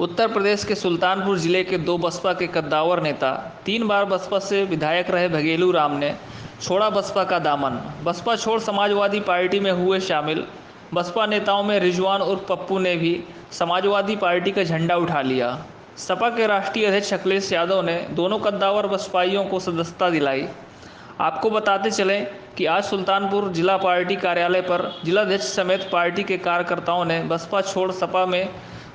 उत्तर प्रदेश के सुल्तानपुर जिले के दो बसपा के कद्दावर नेता 3 बार बसपा से विधायक रहे भगेलू राम ने छोड़ा बसपा का दामन। बसपा छोड़ समाजवादी पार्टी में हुए शामिल। बसपा नेताओं में रिजवान उर्फ पप्पू ने भी समाजवादी पार्टी का झंडा उठा लिया। सपा के राष्ट्रीय अध्यक्ष अखिलेश यादव ने दोनों कद्दावर बसपाइयों को सदस्यता दिलाई। आपको बताते चलें कि आज सुल्तानपुर जिला पार्टी कार्यालय पर जिलाध्यक्ष समेत पार्टी के कार्यकर्ताओं ने बसपा छोड़ सपा में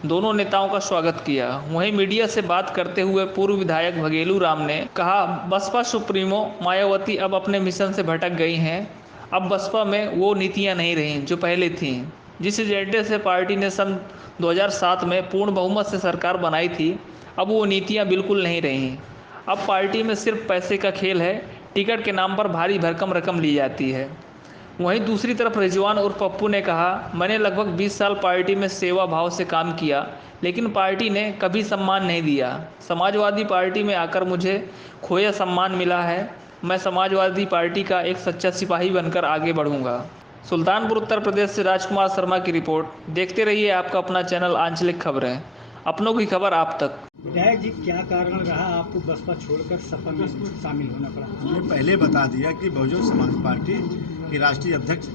दोनों नेताओं का स्वागत किया। वहीं मीडिया से बात करते हुए पूर्व विधायक भगेलू राम ने कहा, बसपा सुप्रीमो मायावती अब अपने मिशन से भटक गई हैं। अब बसपा में वो नीतियां नहीं रहीं जो पहले थीं। जिस एजेंडे से पार्टी ने सन 2007 में पूर्ण बहुमत से सरकार बनाई थी, अब वो नीतियां बिल्कुल नहीं रहीं। अब पार्टी में सिर्फ पैसे का खेल है। टिकट के नाम पर भारी भरकम रकम ली जाती है। वहीं दूसरी तरफ रिजवान और पप्पू ने कहा, मैंने लगभग 20 साल पार्टी में सेवा भाव से काम किया, लेकिन पार्टी ने कभी सम्मान नहीं दिया। समाजवादी पार्टी में आकर मुझे खोया सम्मान मिला है। मैं समाजवादी पार्टी का एक सच्चा सिपाही बनकर आगे बढ़ूंगा। सुल्तानपुर उत्तर प्रदेश से राजकुमार शर्मा की रिपोर्ट। देखते रहिए आपका अपना चैनल आंचलिक खबरें, अपनों की खबर आप तक। विधायक जी, क्या कारण रहा आपको बसपा छोड़कर सपा में शामिल होना पड़ा? हमने पहले बता दिया कि बहुजन समाज पार्टी के राष्ट्रीय अध्यक्ष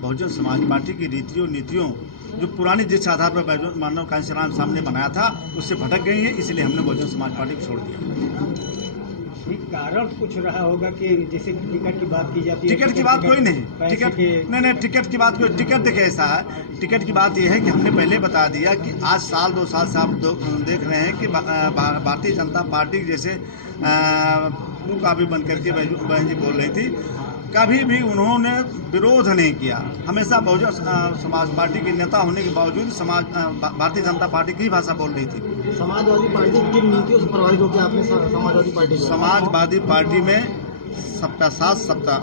बहुजन समाज पार्टी की रीतियों नीतियों जो पुरानी जिस आधार पर बहुजन मानव कांशीराम सामने बनाया था उससे भटक गई है, इसलिए हमने बहुजन समाज पार्टी को छोड़ दिया। कारण कुछ रहा होगा कि जैसे टिकट की बात की जाती है। टिकट की बात कोई नहीं, टिकट नहीं, टिकट की बात कोई, टिकट देखिए ऐसा है, टिकट की बात यह है कि हमने पहले बता दिया कि आज साल 2 साल से आप देख रहे हैं कि भारतीय जनता पार्टी जैसे काफ़ी बन करके बहन जी बोल रही थी, कभी भी उन्होंने विरोध नहीं किया। हमेशा बहुजन समाज पार्टी के नेता होने के बावजूद भारतीय जनता पार्टी की भाषा बोल रही थी। समाजवादी पार्टी किन नीतियों से प्रभावित होकर आपने समाजवादी पार्टी में सबका साथ सबका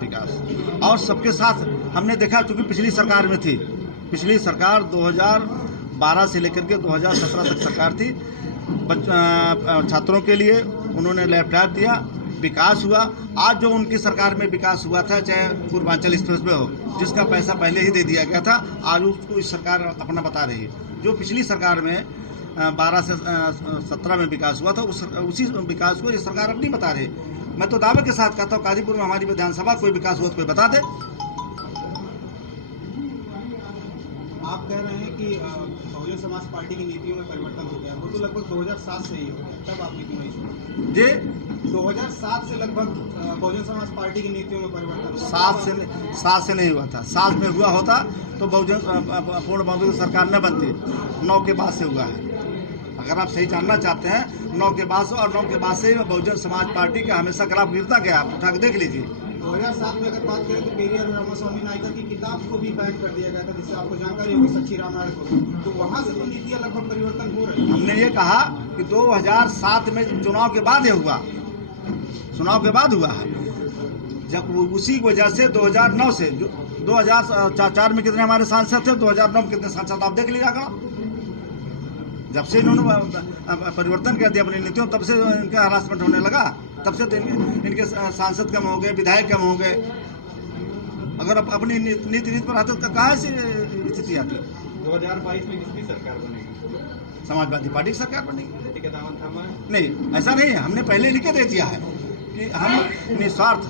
विकास और सबके साथ हमने देखा, चूँकि पिछली सरकार में थी, पिछली सरकार 2012 से लेकर के 2017 तक सरकार थी। छात्रों के लिए उन्होंने लैपटॉप दिया, विकास हुआ। आज जो उनकी सरकार में विकास हुआ था, चाहे पूर्वांचल एक्सप्रेसवे हो जिसका पैसा पहले ही दे दिया गया था, आज उसको इस सरकार अपना बता रही है। जो पिछली सरकार में 12 से 17 में विकास हुआ था, उसी विकास को ये सरकार अपनी बता रही है। मैं तो दावे के साथ कहता हूँ, कादीपुर में हमारी विधानसभा कोई विकास हुआ तो कोई बता दे। आप कह रहे हैं कि बहुजन समाज पार्टी की नीतियों में परिवर्तन हो गया, वो तो लगभग 2007 से ही हो गया, तब आपने क्यों नहीं छोड़ा? जी, 2007 से लगभग बहुजन समाज पार्टी की नीतियों में परिवर्तन 7 से नहीं हुआ था। 7 में हुआ होता तो बहुजन पूर्ण बहुमत सरकार न बनती। 9 के बाद से हुआ है। अगर आप सही जानना चाहते हैं, 9 के बाद से, और 9 के बाद से बहुजन समाज पार्टी का हमेशा ग्राफ गिरता गया। आप उठा के देख लीजिए। 2007 में अगर बात करें तो पेरियार रामास्वामी नायकर की किताब को भी बैन कर दिया गया था, जिससे आपको जानकारी होगी, सच्ची रामायण को। तो वहाँ से तो नीतियाँ लगभग परिवर्तन हो रही है। हमने ये कहा कि 2007 में चुनाव के बाद ये हुआ, चुनाव के बाद हुआ है। जब उसी वजह से 2009 से 2004 में कितने हमारे सांसद थे, 2009 में कितने सांसद आप देख लीजिएगा। जब से इन्होंने परिवर्तन कर दिया अपनी नीतियों, तब से इनका हरासमेंट होने लगा। तब से तो इनके सांसद कम हो गए, विधायक कम हो गए। अगर अपनी नीति पर आते तो कहाँ से स्थिति आती? 2022 में किसकी सरकार बनेगी? समाजवादी पार्टी की सरकार बनेगी। टिकट दामन थामा नहीं, ऐसा नहीं है। हमने पहले लिखे दे दिया है कि हम निस्वार्थ,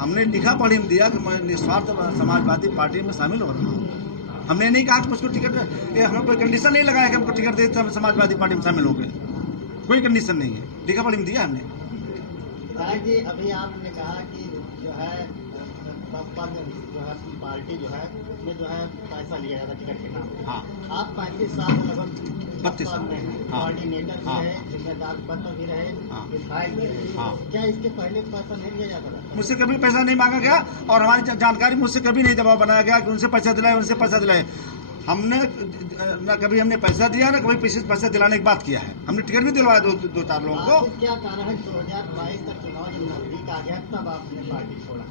हमने लिखा पढ़ी में दिया कि मैं निस्वार्थ समाजवादी पार्टी में शामिल हो रहा हूँ। हमने नहीं कहा कि मुझको टिकट, हमें कोई कंडीशन नहीं लगाया कि हमको टिकट देते हम समाजवादी पार्टी में शामिल हो गए। कोई कंडीशन नहीं है, लिखा पढ़ी में दिया हमने। जी, अभी आपने कहा कि जो है बसपा जो है पार्टी जो है उसमें जो है पैसा लिया जाता टिकट के नाम पे। हाँ, आप 35 साल लगभग 32 साल कोऑर्डिनेटर भी रहे, जिम्मेदार पद भी रहे, विधायक भी रहे। क्या इसके पहले पैसा नहीं लिया जाता था? मुझसे कभी पैसा नहीं मांगा गया और हमारी जानकारी मुझसे कभी नहीं दबाव बनाया गया कि उनसे पैसा दिलाए, उनसे पैसा दिलाए। हमने न कभी हमने पैसा दिया, ना कभी पैसा दिलाने की बात किया है। हमने टिकट भी दिलवाया 2-4 लोगों को। क्या कारण है 2022 का चुनाव जब नजदीक आ गया तब आपने पार्टी छोड़ा?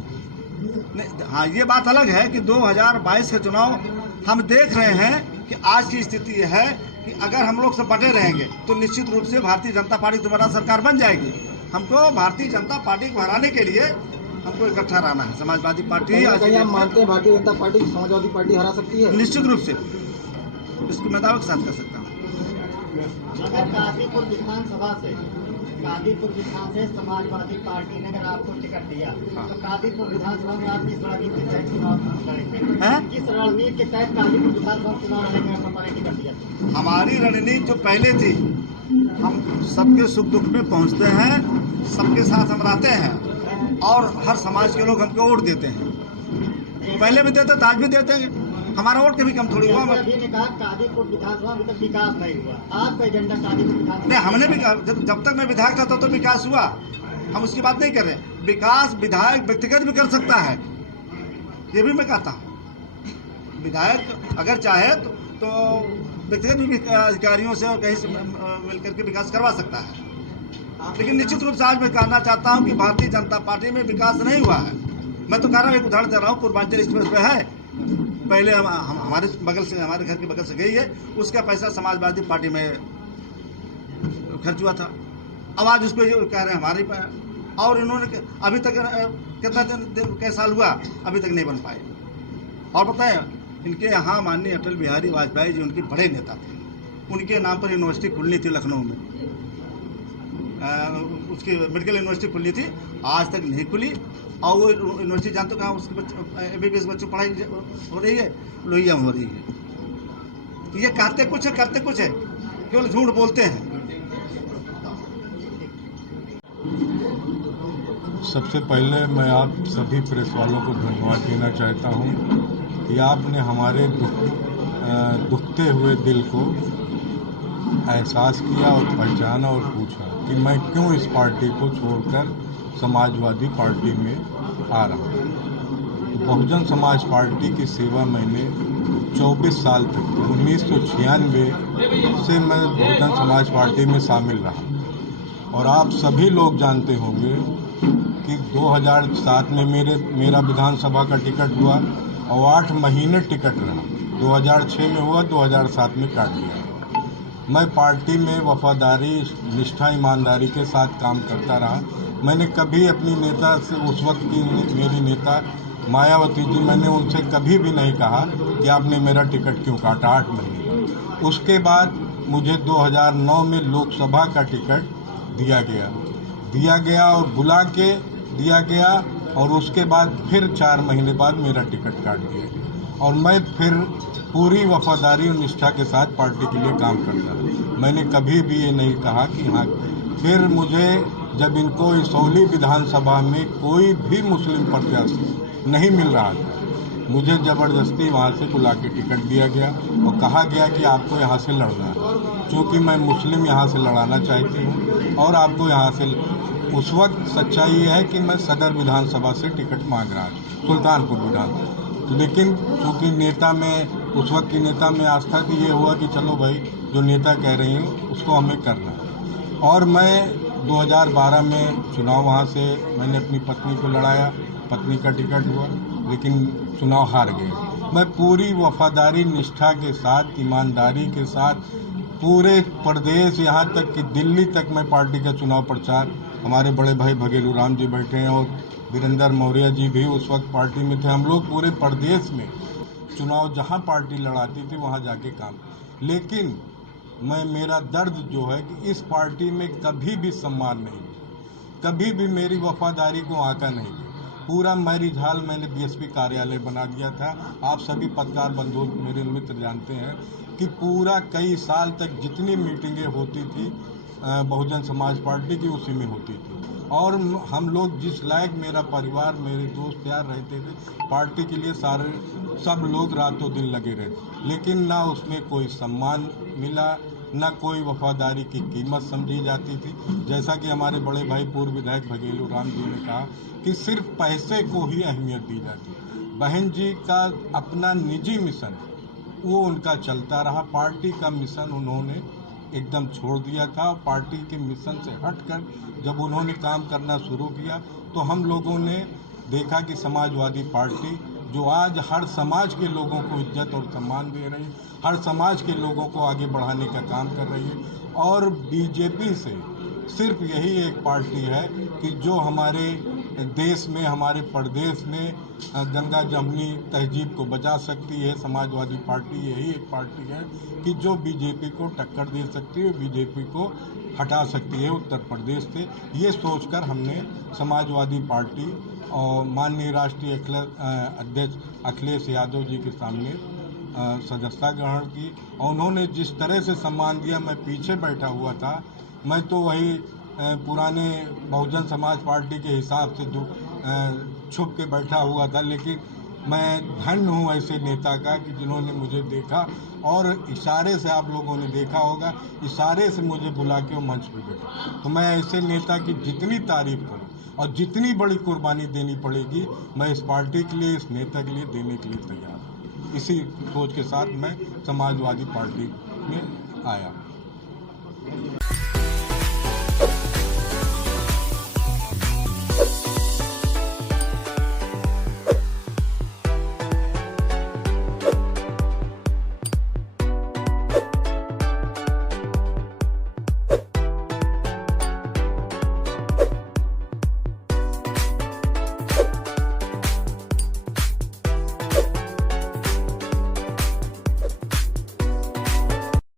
नहीं, हाँ, ये बात अलग है कि 2022 का चुनाव हम देख रहे हैं कि आज की स्थिति है कि अगर हम लोग सब बटे रहेंगे तो निश्चित रूप से भारतीय जनता पार्टी दोबारा सरकार बन जाएगी। हमको भारतीय जनता पार्टी को हराने के लिए हमको इकट्ठा रहना है। समाजवादी पार्टी आप मानते हैं भारतीय जनता पार्टी समाजवादी पार्टी हरा सकती है? निश्चित रूप से। इसको मैं दावे के साथ कर सकता हूँ। अगर कादीपुर विधानसभा से समाजवादी पार्टी ने अगर आपको टिकट दिया तो कादीपुर विधानसभा में आप किस रणनीति के तहत चुनाव लड़ेंगे? किस रणनीति के तहत कादीपुर विधानसभा में चुनाव लड़ेंगे अगर सपा ने टिकट दिया? हमारी रणनीति जो पहले थी, हम सबके सुख दुख में पहुंचते हैं, सबके साथ हम रहते हैं और हर समाज के लोग हमको वोट देते हैं। पहले भी देते थे, आज भी देते हैं। हमारा वोट कभी कम थोड़ी हुआ। अभी ने कहा कादीपुर विधानसभा में तक विकास नहीं हुआ, आपका एजेंडा कादीपुर विधानसभा नहीं, हमने भी जब तक मैं विधायक था तो विकास हुआ, हम उसकी बात नहीं कर रहे। विकास विधायक व्यक्तिगत भी कर सकता है, ये भी मैं कहता हूँ। विधायक अगर चाहे तो व्यक्तिगत भी अधिकारियों से और कहीं से मिलकर के विकास करवा सकता है। लेकिन निश्चित रूप से आज मैं कहना चाहता हूँ कि भारतीय जनता पार्टी में विकास नहीं हुआ है। मैं तो कह रहा हूँ, एक उदाहरण दे रहा हूँ, पूर्वांचल एक्सप्रेस पे है, पहले हमारे बगल से, हमारे घर के बगल से गई है, उसका पैसा समाजवादी पार्टी में खर्च हुआ था। अब आज उसको कह रहे हैं हमारे पे, और इन्होंने अभी तक कितना दिन कई साल हुआ, अभी तक नहीं बन पाए। और बताएं, इनके यहाँ माननीय अटल बिहारी वाजपेयी जी उनके बड़े नेता थे, उनके नाम पर यूनिवर्सिटी खुलनी थी लखनऊ में, उसकी मेडिकल यूनिवर्सिटी खुलनी थी, आज तक नहीं खुली। और वो यूनिवर्सिटी जानते हो कहाँ, उसके MBBS बच्चों पढ़ाई हो रही है, लोहिया में हो रही है। ये कहते कुछ है, करते कुछ है, केवल झूठ बोलते हैं। सबसे पहले मैं आप सभी प्रेस वालों को धन्यवाद देना चाहता हूं कि आपने हमारे दुखते हुए दिल को एहसास किया और पहचाना और पूछा कि मैं क्यों इस पार्टी को छोड़कर समाजवादी पार्टी में आ रहा हूँ। बहुजन समाज पार्टी की सेवा मैंने 24 साल तक, 1996 से मैं बहुजन समाज पार्टी में शामिल रहा। और आप सभी लोग जानते होंगे कि 2007 में मेरा विधानसभा का टिकट हुआ और 8 महीने टिकट रहा। 2006 में हुआ, 2007 में काट दिया। मैं पार्टी में वफादारी, निष्ठा, ईमानदारी के साथ काम करता रहा। मैंने कभी अपनी नेता से, उस वक्त की मेरी नेता मायावती जी, मैंने उनसे कभी भी नहीं कहा कि आपने मेरा टिकट क्यों काटा 8 महीने का। उसके बाद मुझे 2009 में लोकसभा का टिकट दिया गया और बुला के दिया गया, और उसके बाद फिर 4 महीने बाद मेरा टिकट काट दिया गया। और मैं फिर पूरी वफादारी और निष्ठा के साथ पार्टी के लिए काम करता रहा। मैंने कभी भी ये नहीं कहा कि हाँ। फिर मुझे जब इनको इसौली विधानसभा में कोई भी मुस्लिम प्रत्याशी नहीं मिल रहा था, मुझे ज़बरदस्ती वहाँ से बुला के टिकट दिया गया और कहा गया कि आपको यहाँ से लड़ना है, क्योंकि मैं मुस्लिम यहाँ से लड़ाना चाहती हूँ और आपको यहाँ से। उस वक्त सच्चाई ये है कि मैं सदर विधानसभा से टिकट मांग रहा था, सुल्तानपुर विधानसभा। लेकिन चूँकि नेता में, उस वक्त की नेता में आस्था थी, ये हुआ कि चलो भाई जो नेता कह रही हूँ उसको हमें करना। और मैं 2012 में चुनाव वहाँ से मैंने अपनी पत्नी को लड़ाया, पत्नी का टिकट हुआ, लेकिन चुनाव हार गए। मैं पूरी वफादारी, निष्ठा के साथ, ईमानदारी के साथ पूरे प्रदेश, यहाँ तक कि दिल्ली तक मैं पार्टी का चुनाव प्रचार, हमारे बड़े भाई भगेलू राम जी बैठे हैं और वीरेंद्र मौर्य जी भी उस वक्त पार्टी में थे। हम लोग पूरे प्रदेश में चुनाव जहां पार्टी लड़ाती थी वहां जाके काम। लेकिन मेरा दर्द जो है कि इस पार्टी में कभी भी सम्मान नहीं, कभी भी मेरी वफादारी को आंका नहीं। पूरा मैरिजाल मैंने बीएसपी कार्यालय बना दिया था। आप सभी पत्रकार बंधु, मेरे मित्र जानते हैं कि पूरा कई साल तक जितनी मीटिंगें होती थी बहुजन समाज पार्टी की, उसी में होती थी। और हम लोग जिस लायक, मेरा परिवार, मेरे दोस्त यार रहते थे, पार्टी के लिए सब लोग रातों दिन लगे रहते, लेकिन ना उसमें कोई सम्मान मिला, ना कोई वफादारी की कीमत समझी जाती थी। जैसा कि हमारे बड़े भाई पूर्व विधायक भगेलू राम जी ने कहा कि सिर्फ पैसे को ही अहमियत दी जाती। बहन जी का अपना निजी मिशन वो उनका चलता रहा, पार्टी का मिशन उन्होंने एकदम छोड़ दिया था। पार्टी के मिशन से हटकर जब उन्होंने काम करना शुरू किया तो हम लोगों ने देखा कि समाजवादी पार्टी जो आज हर समाज के लोगों को इज्जत और सम्मान दे रही है, हर समाज के लोगों को आगे बढ़ाने का काम कर रही है। और बीजेपी से सिर्फ यही एक पार्टी है कि जो हमारे देश में, हमारे प्रदेश में गंगा जमुनी तहजीब को बचा सकती है। समाजवादी पार्टी यही एक पार्टी है कि जो बीजेपी को टक्कर दे सकती है, बीजेपी को हटा सकती है उत्तर प्रदेश से। ये सोचकर हमने समाजवादी पार्टी और माननीय राष्ट्रीय अध्यक्ष अखिलेश यादव जी के सामने सदस्यता ग्रहण की और उन्होंने जिस तरह से सम्मान दिया, मैं पीछे बैठा हुआ था। मैं तो वही पुराने बहुजन समाज पार्टी के हिसाब से छुप के बैठा हुआ था, लेकिन मैं धन्य हूँ ऐसे नेता का कि जिन्होंने मुझे देखा और इशारे से, आप लोगों ने देखा होगा, इशारे से मुझे बुला के वो मंच पे बैठा। तो मैं ऐसे नेता की जितनी तारीफ करूँ और जितनी बड़ी कुर्बानी देनी पड़ेगी, मैं इस पार्टी के लिए, इस नेता के लिए देने के लिए तैयार हूँ। इसी सोच के साथ मैं समाजवादी पार्टी में आया।